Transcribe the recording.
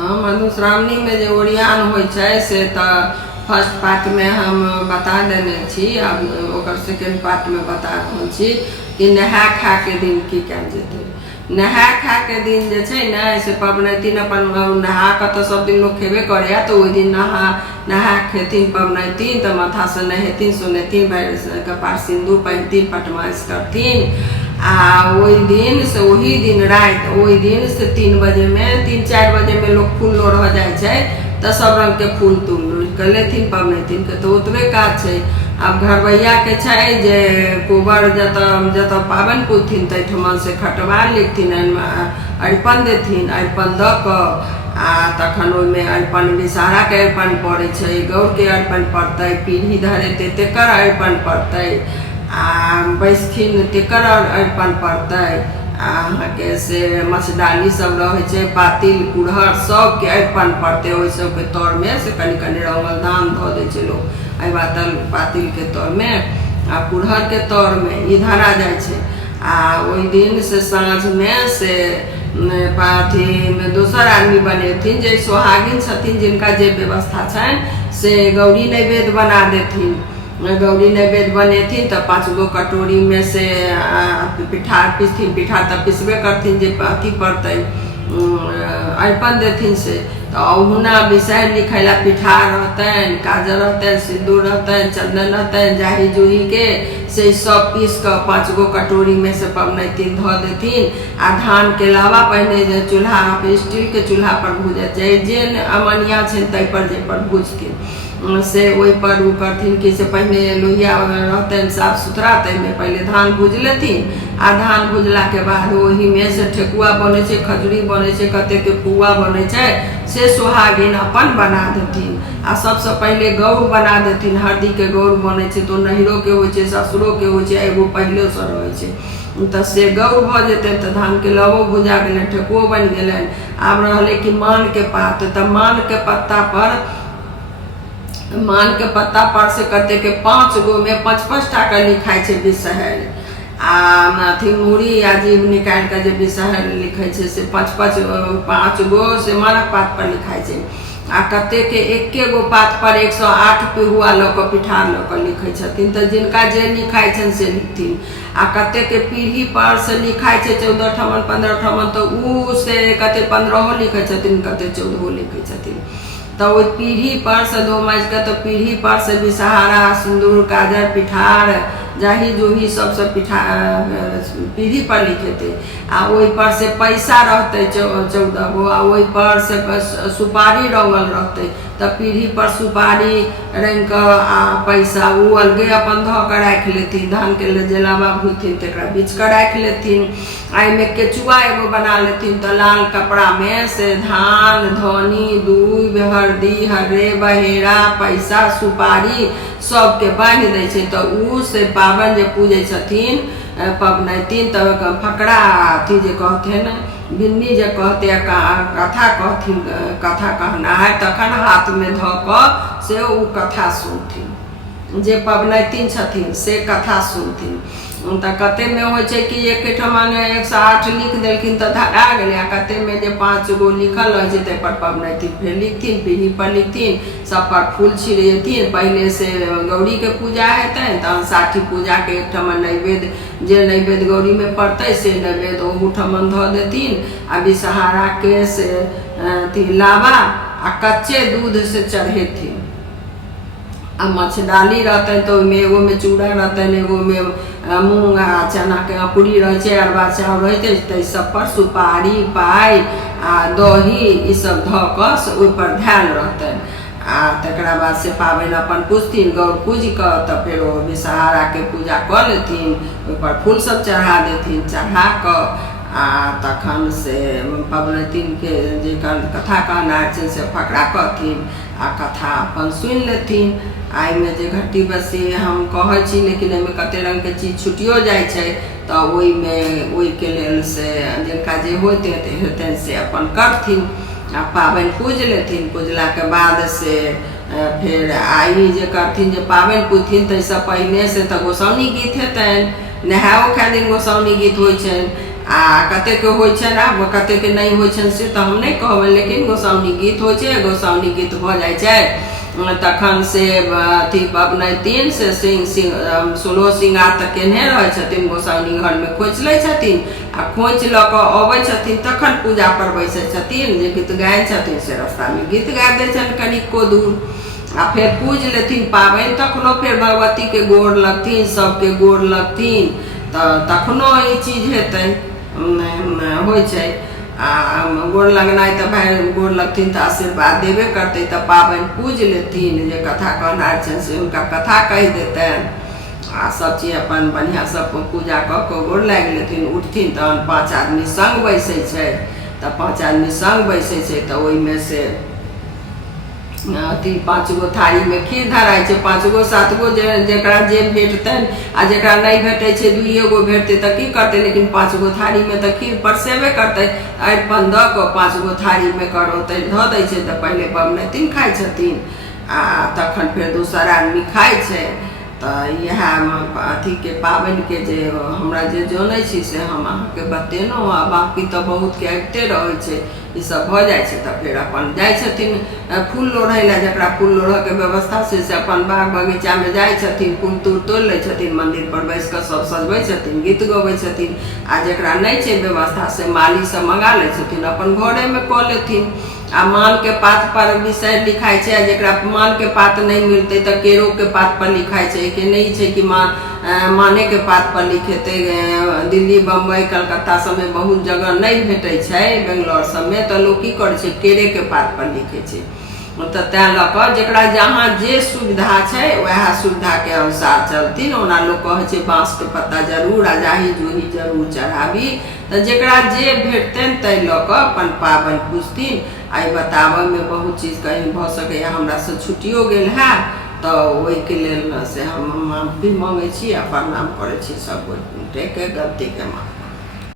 हाँ, मधुश्रावणी में जो ओरियान हो से तो फर्स्ट पार्ट में हम बता देने छी। अब ओकर सेकेंड पार्ट में बता रहल छी कि नहा खा के दिन की कल जेते। नहा खा के दिन जे छै ने से पबनैतिन अपन नहा के तो सब दिन लोग खेबे करे, तो ओहि दिन नहा खेथिन पबनैतिन, तो माथा से नहेथिन सोनेथिन, भैर कपार सिंदूर पहनथिन, पटमास करथिन। आ वही दिन से वही दिन रात वही दिन से 3 बजे में 3-4 बजे में लोग फूल लो रह जाए तो सब रंग के फूल तूल के लेथिन पबनैतिन के, तो ओतबे काज है। अब घरवैया के छै जे कोबर जत पाबन पुथिन तठमन से खटवा लिखथिन, अरिपन देथिन, अरिपन द क आ तखन ओहिमे अरिपन विषहारा के अरिपन पड़े छै, गौर के अरिपन पड़तै, पीढ़ी धरेतै तेकर अरिपन पड़तै, आ बैसखिन तेकर अरिपन पड़तै, अहाँके से मछडाली सब रहे छै, पातिल कुड़हर सबके अरिपन पड़तै। ओहि सबके तर में से कनि कनि रंगल धान धऽ दै छै लोग, बातल पातिल के तर में आ कुड़हर के तर में ई धरा जाय छै। आ ओहि दिन से साँझ में से अथी दोसर आदमी बनेथिन जे सोहागिन छथिन, जिनका जे व्यवस्था छनि से गौरी नैवेद्य बना देथिन। गौरी नैवेद्य बनेथिन तो 5 गो कटोरी में से पिठार पिसथिन, पिठार तब पिसबे करथिन जे अथी पड़तै अरिपन देथिन से, तो अहुना विषय लिखैला पिठार रहतनि, काजर रहतनि, सिंदूर रहतनि, चंदन रहतनि, जाही जूही के से सब पीस कर 5 गो कटोरी में से पबनैतिन धऽ देथिन। आ धान के लावा पहने जे चूल्हा स्टील के चूल्हा पर भूजै छै, जे अमनिया छै तै पर जे पर भूजथिन से ओहि पर उ करथिन कि से पहले लोहिया रहतनि साफ सुथरा, तैमे पहले धान भूज लेथिन। आ धान भूजला के बाद वही में से ठेकुआ बने छै, खजूरी बने छै, कते के पुआ बने छै, से सोहागिन अपन बना देथिन। आ सबसे पहले गौर बना देथिन, हरदी के गौर बने छै, तो नहिरो के होइ छै, ससुरो के होइ छै, एगो पहले से रहे छै, तो से गौर भ जेते। तो धान के लवो भुजा गेलै, ठेकुओ बन गेलै। आब रहले कि मान के पात, तो मान के पत्ता पर से कते के 5 गो में 5-5 टाका लिखाई छै बिषहर। आ अथी मुड़ी या जीव निकाल के जे बिषहर लिखे छै से 5 गो से मानक पात पर लिखाई छै। आ कते के 1 गो पात पर 108 पिहुआ ल के पिठार ल के लिखे छथिन, तो जिनका जे लिखाई छन से लिखथिन। आ कते के पीढ़ी पर से लिखाई छै 14 ठमन 15 ठमन, तो उ से कते 15 लिखे छथिन, कते 14 लिखे छथिन। तो वो पीढ़ी पर से 2 माइज के तो पीढ़ी पर से विषहारा सिंदूर काजर पिठार जाही जूही सब पीढ़ी पर लिखे थे। आ वही पर से पैसा रहते 14 गो, आ वही पर से सुपारी रंगल रहते, तब पीढ़ी पर सुपारी रंग के आ पैसा उ अलगे अपन ध के राख लेथिन। धान के जलावा भूथिन तकरा बीच के राख लेथिन। आई में केचुआ एगो बना लेथिन, तो लाल कपड़ा में से धान धनी दूब हरदी हरे बहेरा पैसा सुपारी सबके बांध दै छै। तो उ से पाबन जे पूजे छथिन पबनैतिन, तब फकड़ा अथी जे कहथिन बिन्नी जे कहते कथा कहथिन, कथा कहना है तखन हाथ में ध क से उ कथा सुनथिन। जे पबनैतिन छथिन से कथा सुनथिन। तो कते में हो छै कि एक ठमन 108 लिख देलखिन तो धरा गेलै, आ कते में जे 5 गो लिखल रह छै पर पबनैतिन फिर लिखथिन, पीढ़ी पर लिखथिन, सब पर फूल छिड़ेथिन। पहले से गौरी के पूजा हेतै, तहन साठी पूजा के एक ठमन नैवेद्य जे नैवेद्य गौरी में पड़तै से नैवेद्य ओहू ठमन धऽ देथिन। आ विषहारा के से लावा आ कच्चे दूध से चढ़ेथिन। आ मछडाली रहते तो एगो में चूड़ा रहते, एगो में मूंग आ चना के अकुरी रहे, अरबा चाउर रहे, सब पर सुपारी पाई आ दही ई सब ध के ओहि पर ध्यान रहते। आ तकरा बाद से पाबनि अपन पूजथिन, गौर पूज के तो फिर विषहारा के पूजा कर लेथिन, ओहि पर फूल सब चढ़ा देथिन। चढ़ा के आ तखन से पबनैतिन के जे कथा कहना छै से फकरा कहथिन, आ कथा अपन सुनि लेथिन। आई में जे घट्टी बसी हम कहै छी, लेकिन एहिमे कते रंग के चीज छुटियो जाइ छै, तो ओहि में ओहि के लेल से जिनका जे होते हेतनि से अपन करथिन। आ पाबनि पूज लेथिन। पूजला के बाद से फिर आई जे करथिन जे पाबनि पूजथिन, ताहिसँ पहिने से तो गोसाउनी गीत हेतनि, नहाओ खाए दिन गोसाउनी गीत होइ छनि। आ कते के होइ छनि आ कते के नहीं होइ छनि से तऽ हम नहीं कहबै, लेकिन गोसाउनी गीत होइ छै, गोसाउनी गीत भऽ जाइ छै तखन से अथी पबनैतिन से सोलहो श्रृंगार तऽ केने रहै छथिन, गोसाउनी घरमे खोछि लै छथिन आ खोछि लऽ कऽ अबै छथिन तखन पूजा पर बैसै छथिन। जे गीत गाय छथिन से रास्तामे गीत गाबि दै छनि कनिको दूर आ फेर पूज लेथिन पाबनि, तखनो फेर भगवतीके गोर लगथिन, सबके गोर लगथिन, तऽ तखनो ई चीज हेतै होइ छै। आ गोर लगनाइ तऽ भाइ गोर लगथिन तऽ आशीर्वाद देबे करतै, तऽ पाबनि पूज लेथिन, जे कथा कहनार छनि से हुनका कथा कहि देतनि आ सब चीज अपन बढ़िआँ सब पूजा कऽ कऽ गोर लागि लेथिन, उठथिन तहन 5 आदमी संग बैसै छै, तऽ 5 आदमी संग बैसै छै तऽ ओहिमे से अथी 5 गो थारी में खीर धराइ छै, 5 गो 7 गो जेकरा जे भेटतनि आ जेकरा नहीं भेटै छै 2 गो भेटतै तऽ की करतै, लेकिन 5 गो थारी में तऽ खीर परसेबे करतै। अरिपन दऽ कऽ 5 गो थारी में करौतै धऽ दै छै, तऽ पहिले पबनैतिन खाइ छथिन आ तखन फेर दोसर आदमी खाइ छै। तऽ इएह अथी के पाबनि के जे हमरा जे जानै छी से हम अहाँके बतेलहुँ, आ बाकी तऽ बहुत के अबिते रहै छै, ई सब भऽ जाइ छै। तऽ फेर अपन जाइ छथिन फूल लोढ़ै लए, जकरा फूल लोढ़ऽ के व्यवस्था छै से अपन बाग बगीचा में जाइ छथिन, फूल तूल तोड़ि लै छथिन, मंदिर पर बैस कऽ सब सजबै छथिन, गीत गबै छथिन। आ जकरा नहीं छै व्यवस्था से माली से मंगा लै छथिन, अपन घरे में कऽ लेथिन। आ मान के पात पर विषय लिखाइ छै, जकरा मान के पात नहीं मिलते तऽ केरो के पात पर लिखाइ छै, कि नहीं छै कि माने के पात पर लिखेते। दिल्ली बम्बई कलकत्ता सब में बहुत जगह नहीं भेटै छै, बेंगलोर सब में, तऽ लोग की करै छै केरे के पात पर लिखे छै। तऽ तैं लऽ कऽ जकरा जहाँ जे सुविधा छै वएह सुविधा के अनुसार चलथिन। ओना लोग कहै छै बाँस के पत्ता जरूर आ जाही जूही जरूर चढ़ाबी, तऽ जकरा जे भेटतनि ताहि लऽ कऽ अपन पाबनि पूजथिन। आई बताबऽ में बहुत चीज कहीं भऽ सकैए हमरा से छुटियो गेल है, तऽ ओहिके लेल से हम माफी मांगै छी आ प्रणाम करै छी सब गोटे के गलती के माफ।